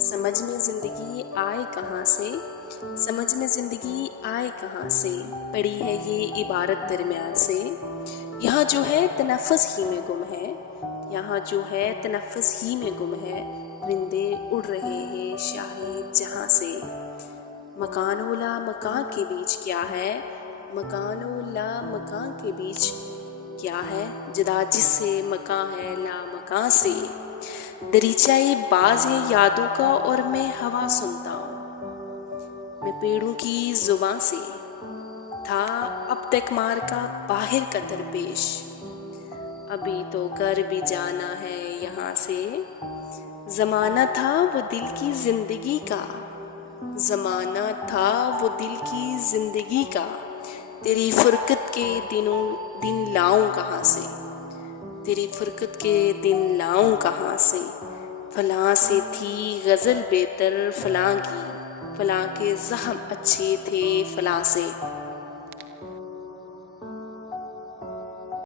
समझ में ज़िंदगी आए कहाँ से, समझ में ज़िंदगी आए कहाँ से, पड़ी है ये इबारत दरमियान से। यहाँ जो है तनफ़्फ़ुस ही में गुम है, यहाँ जो है तनफ़्फ़ुस ही में गुम है। परिंदे उड़ रहे हैं शाहे जहाँ से। मकानो ला मकां के बीच क्या है, मकानो ला मकां के बीच क्या है, जुदा जिससे मकां है ला मकां से। दरीचाए बाज है यादों का और मैं हवा सुनता हूँ, मैं पेड़ों की जुबां से। था अब तक मार का बाहर का दरपेश, अभी तो घर भी जाना है यहाँ से। ज़माना था वो दिल की ज़िंदगी का, ज़माना था वो दिल की ज़िंदगी का। तेरी फुरकत के दिन लाऊं कहाँ से, तेरी फुरकत के दिन लाऊं कहाँ से। फलां से थी गज़ल बेहतर फलां की, फलां के ज़ख्म अच्छे थे फलां से।